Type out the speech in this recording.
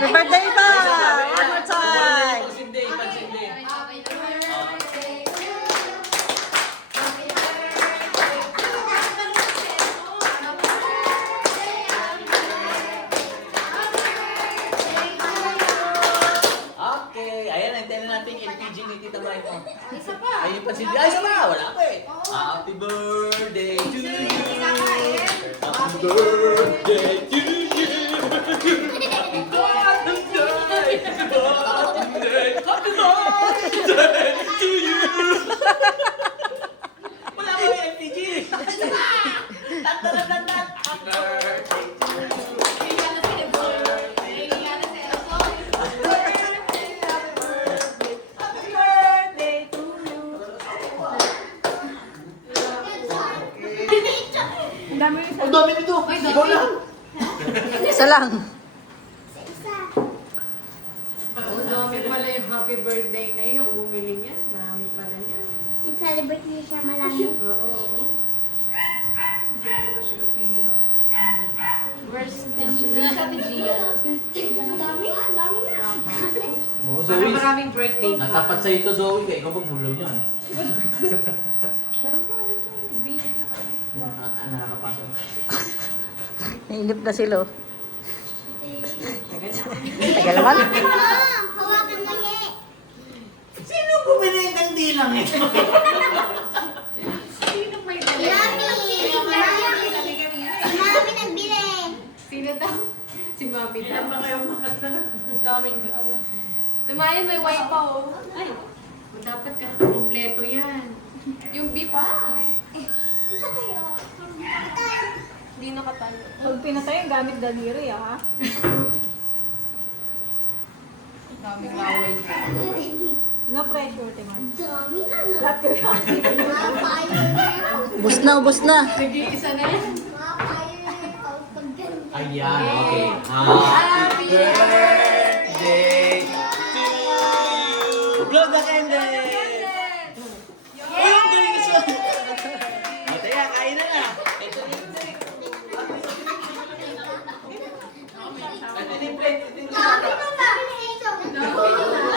Happy birthday pa! One more time! Pagsindi, pagsindi. Okay, ayan, antayin na natin yung LPG ni Tita Bay mo. Isa pa. Ayun pa sila. Ay, isa pa! Wala pa eh. Happy birthday to you! Happy birthday to you! Happy birthday! Happy birthday! Happy birthday to you! Wala pa yung LPG! Tantaran! Happy birthday to you! Ang dami nito! Ikaw lang! Isa lang. Ang dami pala yung happy birthday na yun. Ako bumili niya. Dami pala niya. Nag-celebrate niya siya malami. Oo. Where's sabi Gia? Dami na. Oo, Parang maraming birthday pa. Natapat sa ito, Zoe. Kaya ikaw magbulaw niyan. Nakakapasok. Nainip na sila. Tagal naman. Mom, hawakan mo niya. Sino bumili ng kandilang ito? Sino may Yummy! Mami nagbili. Sino daw? Si Mami daw. Ilan ba kayo makata? Ang daming ano. Lumayan, may white pa oh. Ay, dapat ka kompleto yan. Yung beef pa. Isa kayo. Hindi nakatalo. Pag pinatay yung gamit daliri, ha? Daming laway. No pressure, Timon. Dami na. Lahat ko yan. Mapayo na yun. Ubus na, ubus na. Nag-iisa na yan. Mapayo na yun. Pag ganda. Ayan, okay. Happy birthday to you! Blow the candle!